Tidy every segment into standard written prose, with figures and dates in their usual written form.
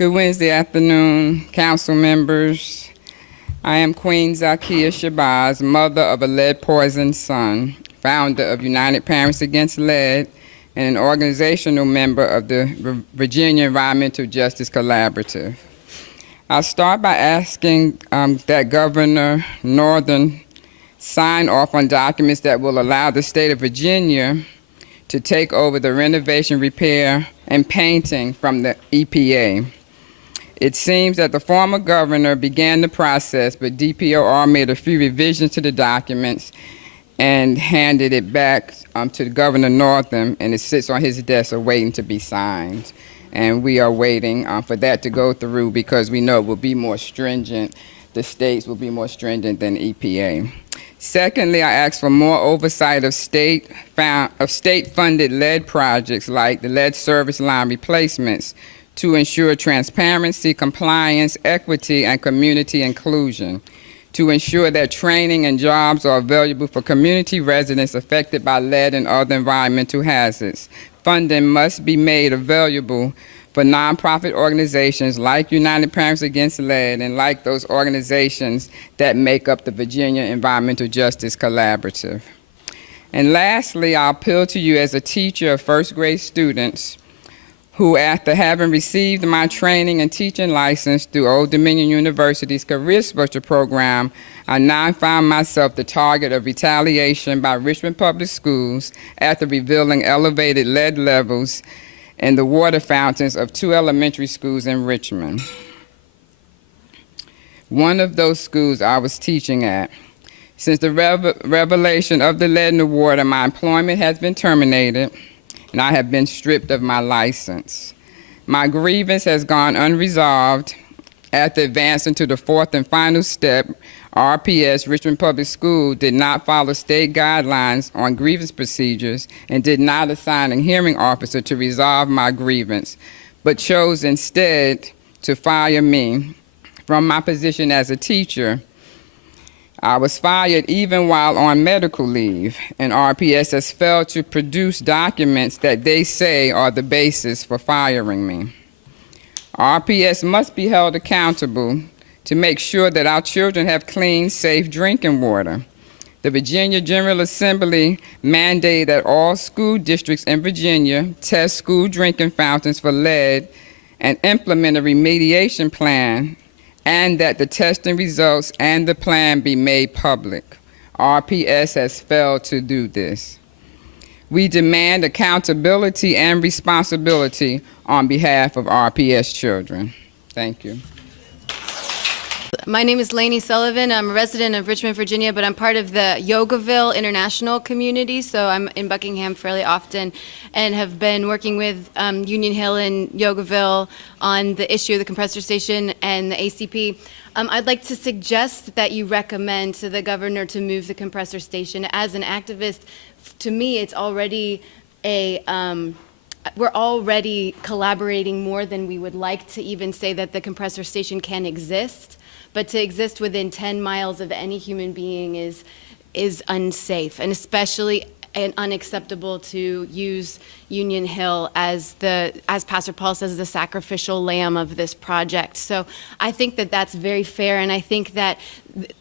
Good Wednesday afternoon, council members. I am Queen Zakia Shabazz, mother of a lead-poisoned son, founder of United Parents Against Lead, and an organizational member of the Virginia Environmental Justice Collaborative. I'll start by asking that Governor Northam sign off on documents that will allow the state of Virginia to take over the renovation, repair, and painting from the EPA. It seems that the former governor began the process, but DPOR made a few revisions to the documents and handed it back to Governor Northam, and it sits on his desk awaiting to be signed. And we are waiting for that to go through because we know it will be more stringent. The states will be more stringent than EPA. Secondly, I asked for more oversight of state-funded lead projects like the lead service line replacements to ensure transparency, compliance, equity, and community inclusion, to ensure that training and jobs are available for community residents affected by lead and other environmental hazards. Funding must be made available for nonprofit organizations like United Parents Against Lead and like those organizations that make up the Virginia Environmental Justice Collaborative. And lastly, I appeal to you as a teacher of first grade students who, after having received my training and teaching license through Old Dominion University's Career Special Program, I now find myself the target of retaliation by Richmond Public Schools after revealing elevated lead levels in the water fountains of 2 elementary schools in Richmond. One of those schools I was teaching at. Since the revelation of the lead in the water, my employment has been terminated, and I have been stripped of my license. My grievance has gone unresolved. After advancing to the 4th and final step, RPS, Richmond Public School, did not follow state guidelines on grievance procedures and did not assign a hearing officer to resolve my grievance, but chose instead to fire me from my position as a teacher. I was fired even while on medical leave, and RPS has failed to produce documents that they say are the basis for firing me. RPS must be held accountable to make sure that our children have clean, safe drinking water. The Virginia General Assembly mandated that all school districts in Virginia test school drinking fountains for lead and implement a remediation plan, and that the testing results and the plan be made public. RPS has failed to do this. We demand accountability and responsibility on behalf of RPS children. Thank you. My name is Lainey Sullivan. I'm a resident of Richmond, Virginia, but I'm part of the Yogaville international community, so I'm in Buckingham fairly often and have been working with Union Hill and Yogaville on the issue of the compressor station and the ACP. I'd like to suggest that you recommend to the governor to move the compressor station. As an activist, to me, it's already we're already collaborating more than we would like to even say that the compressor station can exist. But to exist within 10 miles of any human being is unsafe, and especially unacceptable to use Union Hill as Pastor Paul says, the sacrificial lamb of this project. So I think that that's very fair, and I think that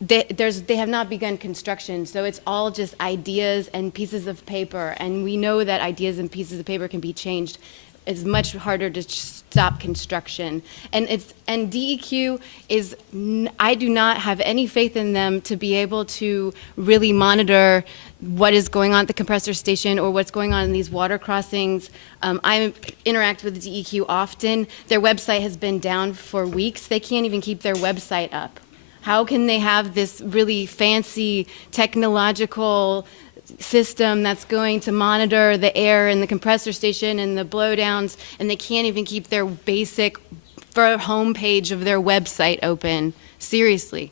they have not begun construction, so it's all just ideas and pieces of paper, and we know that ideas and pieces of paper can be changed. It's much harder to stop construction. And DEQ is, I do not have any faith in them to be able to really monitor what is going on at the compressor station or what's going on in these water crossings. I interact with DEQ often. Their website has been down for weeks. They can't even keep their website up. How can they have this really fancy technological system that's going to monitor the air in the compressor station and the blowdowns, and they can't even keep their basic homepage of their website open? Seriously.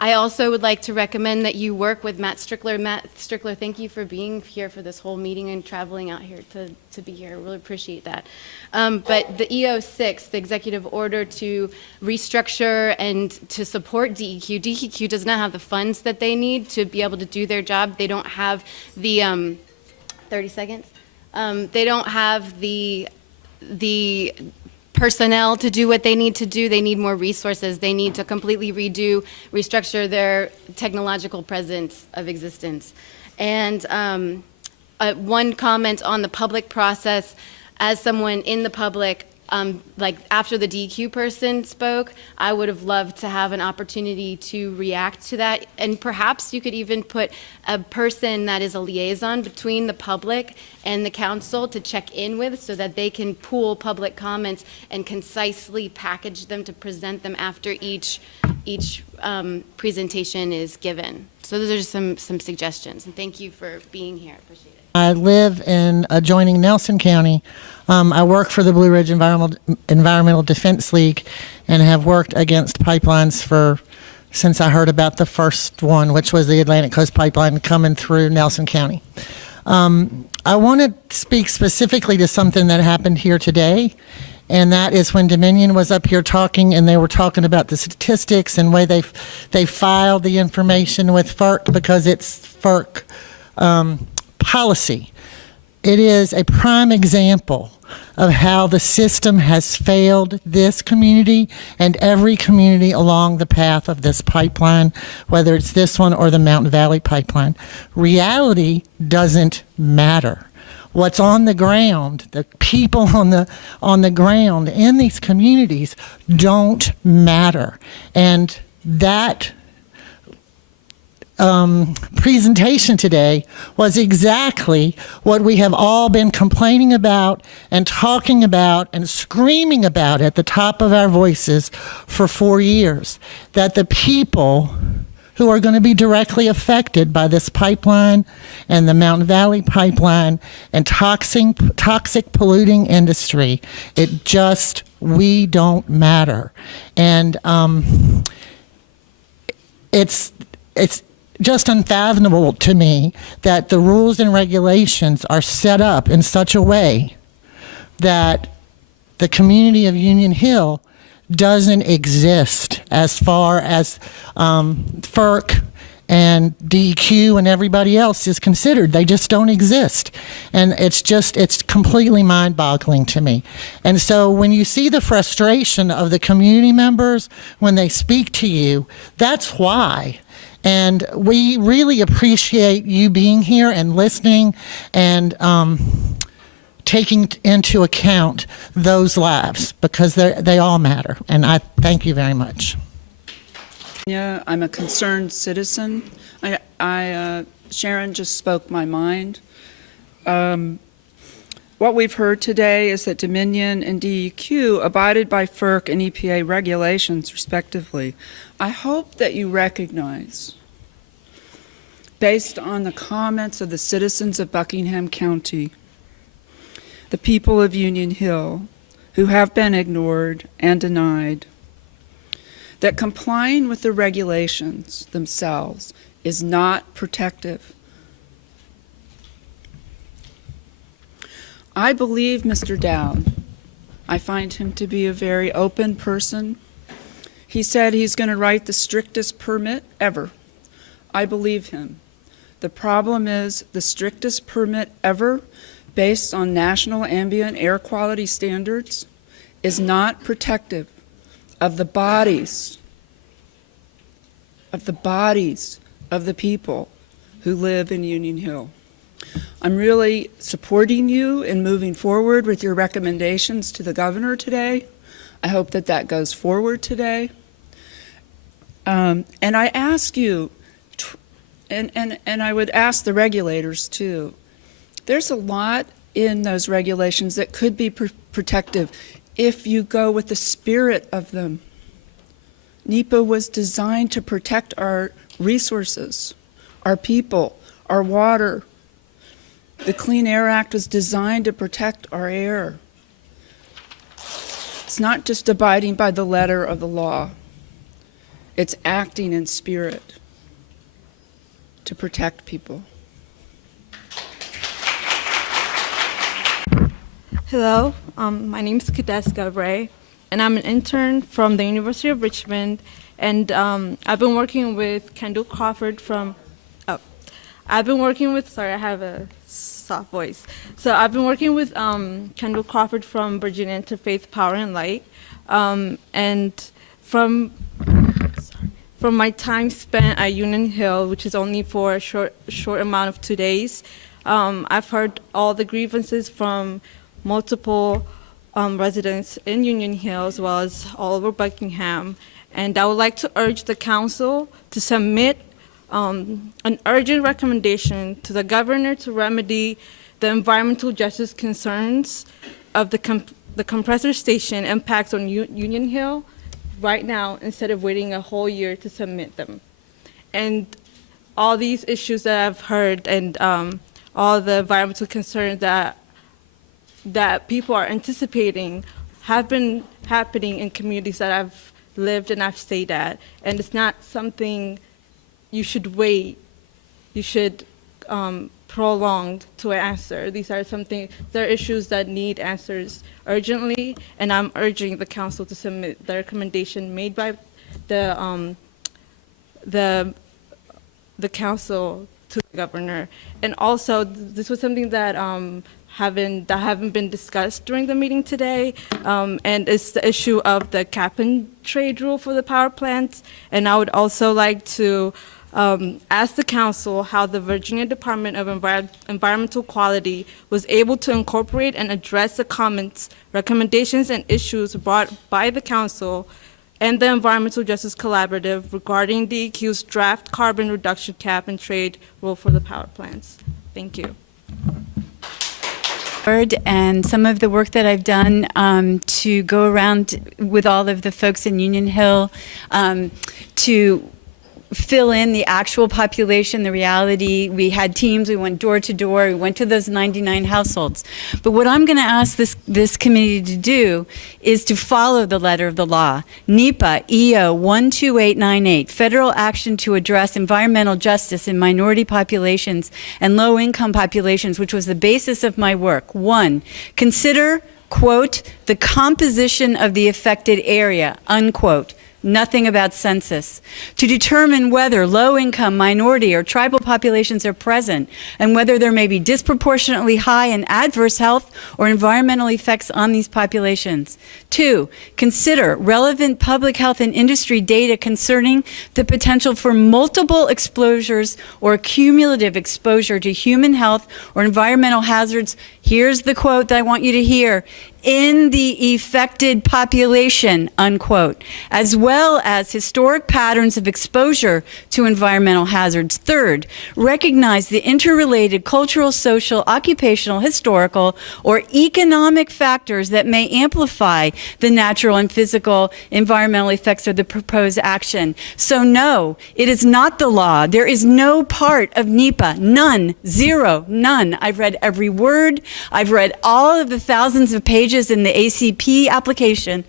I also would like to recommend that you work with Matt Strickler. Matt Strickler, thank you for being here for this whole meeting and traveling out here to be here. I really appreciate that. But the EO6, the executive order to restructure and to support DEQ, DEQ does not have the funds that they need to be able to do their job. They don't have the, 30 seconds? They don't have the personnel to do what they need to do. They need more resources. They need to completely restructure their technological presence of existence. And one comment on the public process, as someone in the public, like after the DQ person spoke, I would have loved to have an opportunity to react to that. And perhaps you could even put a person that is a liaison between the public and the council to check in with, so that they can pool public comments and concisely package them to present them after each presentation is given. So those are just some suggestions. And thank you for being here. I appreciate it. I live in adjoining Nelson County. I work for the Blue Ridge Environmental Defense League and have worked against pipelines since I heard about the first one, which was the Atlantic Coast Pipeline coming through Nelson County. I want to speak specifically to something that happened here today, and that is when Dominion was up here talking, and they were talking about the statistics and way they filed the information with FERC because it's FERC policy. It is a prime example of how the system has failed this community and every community along the path of this pipeline, whether it's this one or the Mountain Valley Pipeline. Reality doesn't matter. What's on the ground, the people on the ground in these communities don't matter. And that presentation today was exactly what we have all been complaining about and talking about and screaming about at the top of our voices for 4 years, that the people who are going to be directly affected by this pipeline and the Mountain Valley Pipeline and toxic polluting industry, we don't matter. And it's just unfathomable to me that the rules and regulations are set up in such a way that the community of Union Hill doesn't exist as far as FERC and DEQ and everybody else is considered. They just don't exist. And it's completely mind-boggling to me. And so when you see the frustration of the community members when they speak to you, that's why. And we really appreciate you being here and listening and taking into account those lives, because they all matter. And I thank you very much. Yeah, I'm a concerned citizen. Sharon just spoke my mind. What we've heard today is that Dominion and DEQ abided by FERC and EPA regulations, respectively. I hope that you recognize, based on the comments of the citizens of Buckingham County, the people of Union Hill, who have been ignored and denied, that complying with the regulations themselves is not protective. I believe Mr. Dowd. I find him to be a very open person. He said he's going to write the strictest permit ever. I believe him. The problem is the strictest permit ever, based on national ambient air quality standards, is not protective of the bodies of the people who live in Union Hill. I'm really supporting you in moving forward with your recommendations to the governor today. I hope that that goes forward today. And I ask you, and I would ask the regulators too, there's a lot in those regulations that could be protective if you go with the spirit of them. NEPA was designed to protect our resources, our people, our water. The Clean Air Act was designed to protect our air. It's not just abiding by the letter of the law. It's acting in spirit to protect people. Hello, my name is Kadeska Ray, and I'm an intern from the University of Richmond, and I've been working with Kendall Crawford from, sorry, I have a soft voice. So I've been working with Kendall Crawford from Virginia Interfaith Power and Light, and from my time spent at Union Hill, which is only for a short amount of 2 days, I've heard all the grievances from multiple residents in Union Hill as well as all over Buckingham. And I would like to urge the council to submit an urgent recommendation to the governor to remedy the environmental justice concerns of the compressor station impacts on Union Hill right now instead of waiting a whole year to submit them. And all these issues that I've heard and all the environmental concerns that people are anticipating have been happening in communities that I've lived and I've stayed at. And it's not something you should wait. You should prolong to answer. These are issues that need answers urgently, and I'm urging the council to submit the recommendation made by the council to the governor. And also, this was something that haven't been discussed during the meeting today, and it's the issue of the cap and trade rule for the power plants. And I would also like to ask the council how the Virginia Department of Environmental Quality was able to incorporate and address the comments, recommendations, and issues brought by the council and the Environmental Justice Collaborative regarding DEQ's draft carbon reduction cap and trade rule for the power plants. Thank you. And some of the work that I've done to go around with all of the folks in Union Hill to fill in the actual population, the reality. We had teams, we went door to door, we went to those 99 households. But what I'm going to ask this committee to do is to follow the letter of the law. NEPA EO 12898, Federal Action to Address Environmental Justice in Minority Populations and Low-Income Populations, which was the basis of my work. 1, consider, quote, the composition of the affected area, unquote. Nothing about census. To determine whether low-income, minority, or tribal populations are present and whether there may be disproportionately high and adverse health or environmental effects on these populations. 2, consider relevant public health and industry data concerning the potential for multiple exposures or cumulative exposure to human health or environmental hazards. Here's the quote that I want you to hear. In the affected population, unquote, as well as historic patterns of exposure to environmental hazards. 3rd, recognize the interrelated cultural, social, occupational, historical, or economic factors that may amplify the natural and physical environmental effects of the proposed action. So no, it is not the law. There is no part of NEPA, none, zero, none. I've read every word. I've read all of the thousands of pages in the ACP application.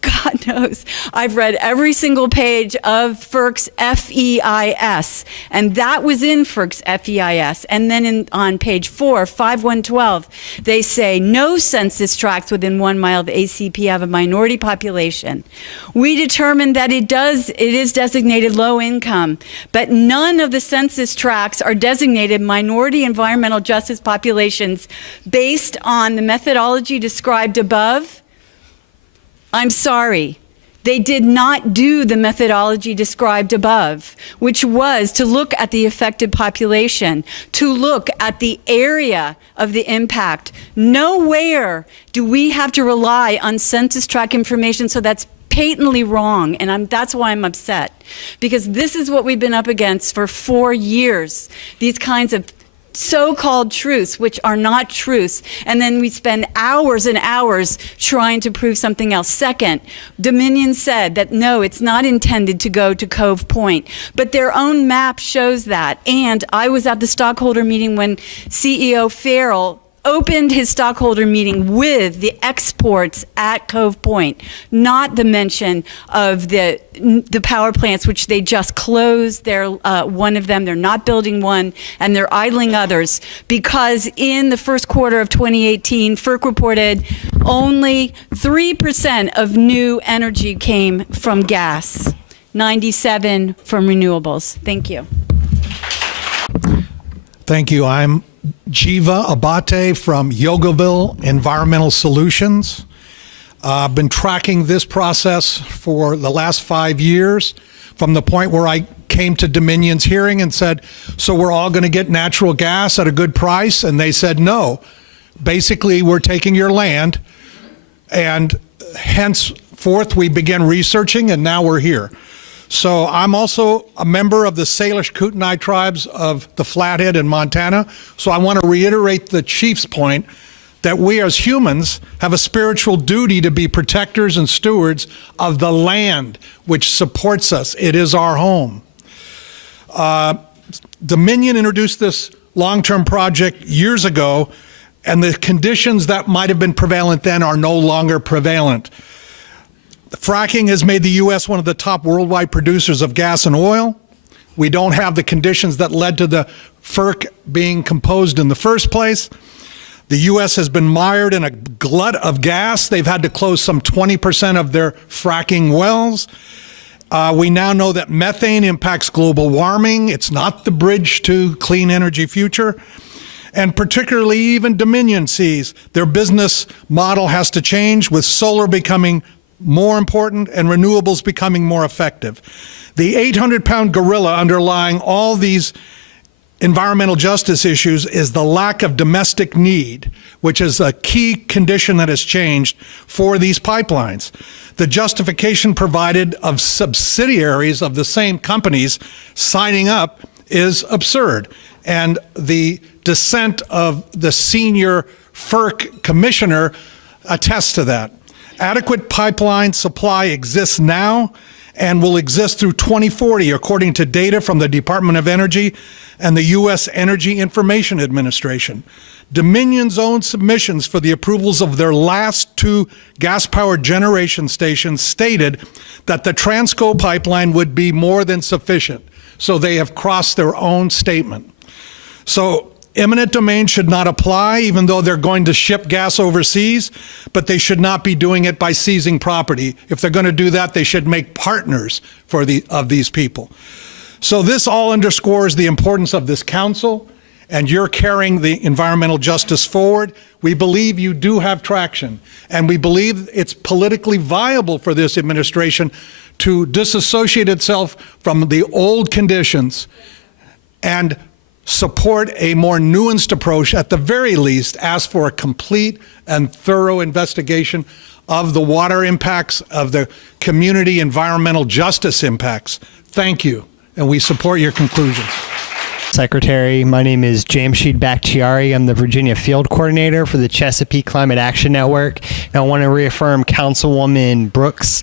God knows, I've read every single page of FERC's FEIS, and that was in FERC's FEIS. And then on page 4, 5112, they say no census tracts within 1 mile of ACP have a minority population. We determined that it is designated low income, but none of the census tracts are designated minority environmental justice populations based on the methodology described above. I'm sorry, they did not do the methodology described above, which was to look at the affected population, to look at the area of the impact. Nowhere do we have to rely on census tract information, so that's patently wrong, and that's why I'm upset, because this is what we've been up against for 4 years, these kinds of so-called truths, which are not truths, and then we spend hours and hours trying to prove something else. Second, Dominion said that no, it's not intended to go to Cove Point, but their own map shows that. And I was at the stockholder meeting when CEO Farrell opened his stockholder meeting with the exports at Cove Point, not the mention of the power plants, which they just closed. One of them, they're not building one, and they're idling others, because in the first quarter of 2018, FERC reported only 3% of new energy came from gas, 97 from renewables. Thank you. Thank you. I'm Jiva Abate from Yogaville Environmental Solutions. I've been tracking this process for the last 5 years, from the point where I came to Dominion's hearing and said, so we're all going to get natural gas at a good price? And they said, no. Basically, we're taking your land, and henceforth we began researching, and now we're here. So I'm also a member of the Salish Kootenai tribes of the Flathead in Montana. So I want to reiterate the chief's point that we as humans have a spiritual duty to be protectors and stewards of the land which supports us. It is our home. Dominion introduced this long-term project years ago, and the conditions that might have been prevalent then are no longer prevalent. Fracking has made the U.S. one of the top worldwide producers of gas and oil. We don't have the conditions that led to the FERC being composed in the first place. The U.S. has been mired in a glut of gas. They've had to close some 20% of their fracking wells. We now know that methane impacts global warming. It's not the bridge to clean energy future. And particularly even Dominion sees their business model has to change, with solar becoming more important and renewables becoming more effective. The 800-pound gorilla underlying all these environmental justice issues is the lack of domestic need, which is a key condition that has changed for these pipelines. The justification provided of subsidiaries of the same companies signing up is absurd. And the dissent of the senior FERC commissioner attests to that. Adequate pipeline supply exists now and will exist through 2040, according to data from the Department of Energy and the U.S. Energy Information Administration. Dominion's own submissions for the approvals of their last 2 gas-powered generation stations stated that the Transco pipeline would be more than sufficient. So they have crossed their own statement. So eminent domain should not apply, even though they're going to ship gas overseas, but they should not be doing it by seizing property. If they're going to do that, they should make partners of these people. So this all underscores the importance of this council, and you're carrying the environmental justice forward. We believe you do have traction, and we believe it's politically viable for this administration to disassociate itself from the old conditions and support a more nuanced approach. At the very least, ask for a complete and thorough investigation of the water impacts, of the community environmental justice impacts. Thank you, and we support your conclusions. Secretary, my name is Jamshid Bakhtiari. I'm the Virginia Field Coordinator for the Chesapeake Climate Action Network. And I want to reaffirm Councilwoman Brooks'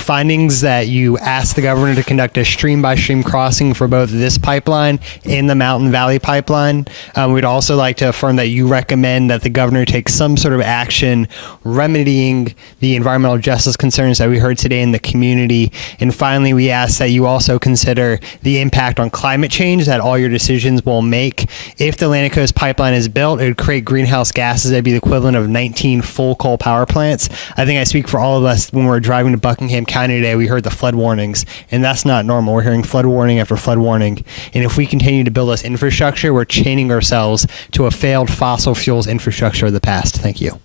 findings that you asked the governor to conduct a stream-by-stream crossing for both this pipeline and the Mountain Valley Pipeline. We'd also like to affirm that you recommend that the governor take some sort of action remedying the environmental justice concerns that we heard today in the community. And finally, we ask that you also consider the impact on climate change that all your decisions will make. If the Atlantic Coast Pipeline is built, it would create greenhouse gases that would be the equivalent of 19 full coal power plants. I think I speak for all of us when we're driving to Buckingham County today, we heard the flood warnings, and that's not normal. We're hearing flood warning after flood warning. And if we continue to build this infrastructure, we're chaining ourselves to a failed fossil fuels infrastructure of the past. Thank you.